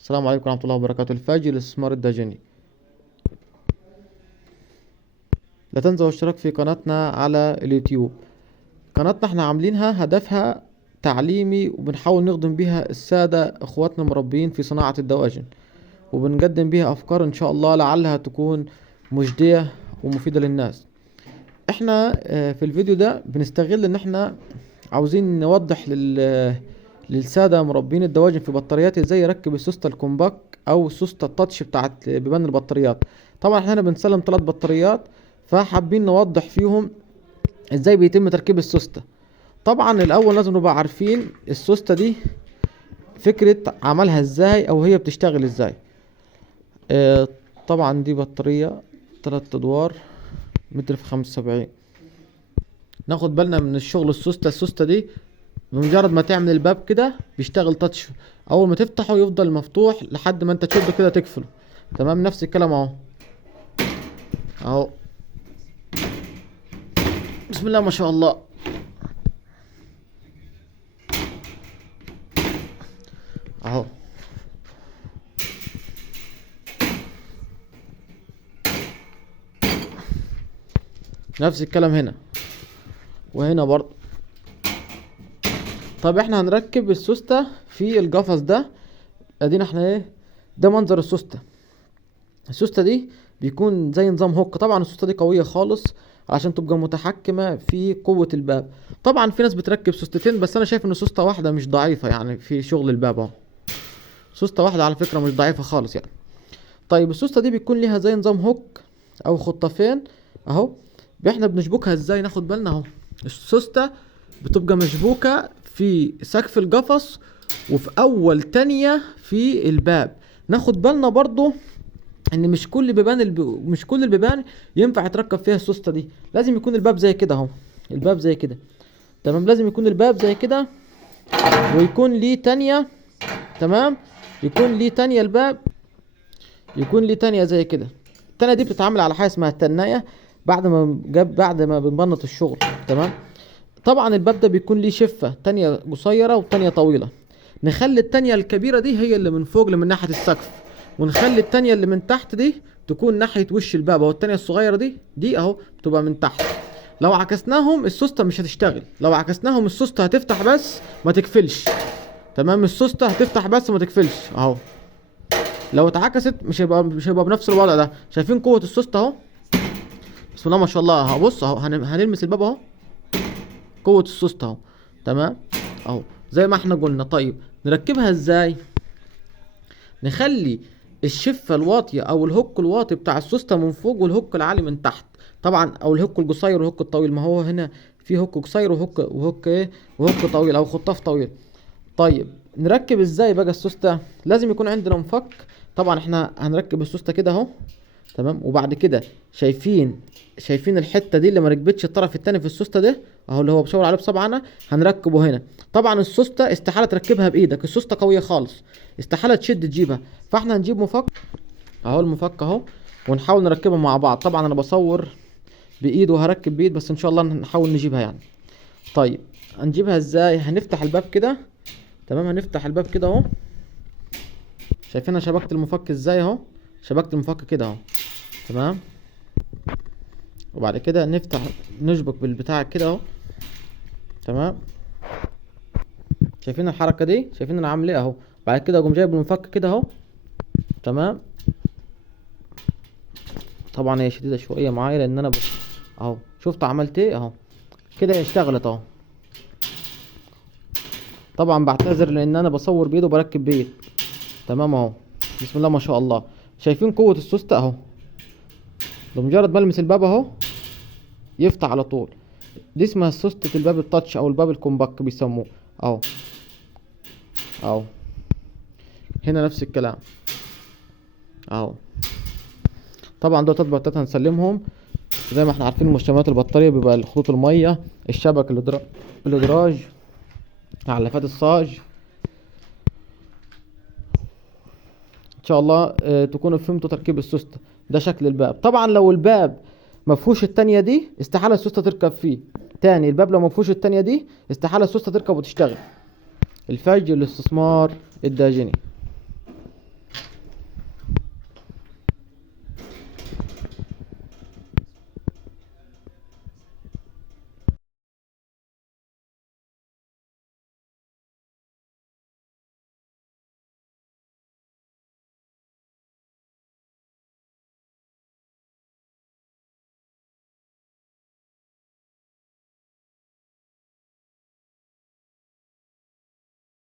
السلام عليكم ورحمة الله وبركاته. الفاجر الاستثمار الداجني. لا تنسوا الاشتراك في قناتنا على اليوتيوب. قناتنا احنا عاملينها هدفها تعليمي، وبنحاول نخدم بيها السادة اخواتنا المربيين في صناعة الدواجن، وبنقدم بيها افكار ان شاء الله لعلها تكون مجدية ومفيدة للناس. احنا في الفيديو ده بنستغل ان احنا عاوزين نوضح للسادة مربين الدواجن في بطاريات ازاي يركب السوستة الكومباك او السوستة التاتش بتاعت بيبان البطاريات. طبعا احنا هنا بنسلم 3 بطاريات، فحابين نوضح فيهم ازاي بيتم تركيب السوستة. طبعا الاول لازم نبقى عارفين السوستة دي فكرة عملها ازاي او هي بتشتغل ازاي. طبعا دي بطارية 3 ادوار متر في 75. ناخد بالنا من الشغل. السوستة دي بمجرد ما تعمل الباب كده بيشتغل تاتش، اول ما تفتحه يفضل مفتوح لحد ما انت تشده كده تقفله. تمام، نفس الكلام اهو. اهو بسم الله ما شاء الله. اهو نفس الكلام هنا وهنا برضه. طب احنا هنركب السوستة في القفص ده. ادينا احنا ايه ده منظر السوستة. السوستة دي بيكون زي نظام هوك. طبعا السوستة دي قوية خالص عشان تبقى متحكمة في قوة الباب. طبعا في ناس بتركب سوستتين، بس انا شايف ان سوستة واحدة مش ضعيفة يعني في شغل الباب اهو. سوستة واحدة على فكرة مش ضعيفة خالص يعني. طيب السوستة دي بيكون ليها زي نظام هوك او خطافين اهو. احنا بنشبكها ازاي؟ ناخد بالنا اهو. السوستة بتبقى مشبوكة في سقف القفص وفي اول تانية في الباب. ناخد بالنا برضو ان مش كل البيبان ينفع يتركب فيها السوستة دي. لازم يكون الباب زي كده اهو. الباب زي كده تمام. لازم يكون الباب زي كده ويكون ليه تانية. تمام، يكون ليه تانية الباب، يكون ليه تانية زي كده. التانية دي بتتعامل على حاجة اسمها التناية بعد ما بنبنط الشغل. تمام. طبعا الباب ده بيكون ليه شفة تانية قصيرة وتانية طويلة. نخلي التانية الكبيرة دي هي اللي من فوق اللي من ناحية السقف، ونخلي التانية اللي من تحت دي تكون ناحية وش الباب. اهو التانية الصغيرة دي اهو بتبقى من تحت. لو عكسناهم السوستة مش هتشتغل. لو عكسناهم السوستة هتفتح بس ما تقفلش. تمام، السوستة هتفتح بس ما تقفلش اهو. لو اتعكست مش هيبقى بنفس الوضع ده. شايفين قوة السوستة اهو؟ بسم الله ما شاء الله. اهو بص اهو هنلمس الباب اهو. قوة السوستة اهو. تمام اهو زي ما احنا قلنا. طيب نركبها ازاي؟ نخلي الشفة الواطية او الهوك الواطي بتاع السوستة من فوق والهوك العالي من تحت. طبعا او الهوك القصير والهوك الطويل. ما هو هنا في هوك قصير وهوك ايه وهوك طويل او خطاف طويل. طيب نركب ازاي بقى السوستة؟ لازم يكون عندنا مفك. طبعا احنا هنركب السوستة كده اهو. تمام، وبعد كده شايفين الحته دي اللي ما ركبتش الطرف التاني في السوسته ده اهو، اللي هو بشاور عليه بصبعنا، هنركبه هنا. طبعا السوسته استحاله تركبها بايدك، السوسته قويه خالص، استحاله تشد تجيبها. فاحنا هنجيب مفك اهو. المفك اهو ونحاول نركبها مع بعض. طبعا انا بصور بايد وهركب بايد، بس ان شاء الله نحاول نجيبها يعني. طيب هنجيبها ازاي؟ هنفتح الباب كده. تمام، هنفتح الباب كده اهو. شايفين انا شبكت المفك ازاي اهو؟ شبكت المفك كده اهو. تمام، وبعد كده نشبك بالبتاع كده اهو. تمام، شايفين الحركه دي؟ شايفين انا عامل ايه اهو؟ بعد كده اقوم جايب المفك كده اهو. تمام، طبعا هي شديده شويه معايا لان انا اهو شفت عملت ايه اهو كده. هي اشتغلت اهو. طبعا بعتذر لان انا بصور بايد وبركب بايد. تمام اهو. بسم الله ما شاء الله. شايفين قوه السوسته اهو؟ بمجرد ما المس الباب اهو يفتح على طول. دي اسمها سوستة الباب التاتش او الباب الكومباك بيسموه اهو. اهو هنا نفس الكلام اهو. طبعا دول تطبيقات هنسلمهم. زي ما احنا عارفين مشتملات البطارية بيبقى الخطوط المية، الشبك، الادراج، علافات الصاج. ان شاء الله تكونوا فهمتوا تركيب السوستة. ده شكل الباب. طبعا لو الباب مفهوش التانية دي استحالة السوستة تركب فيه. تاني، الباب لو مفهوش التانية دي استحالة السوستة تركب وتشتغل. الفجر الاستثمار الداجني.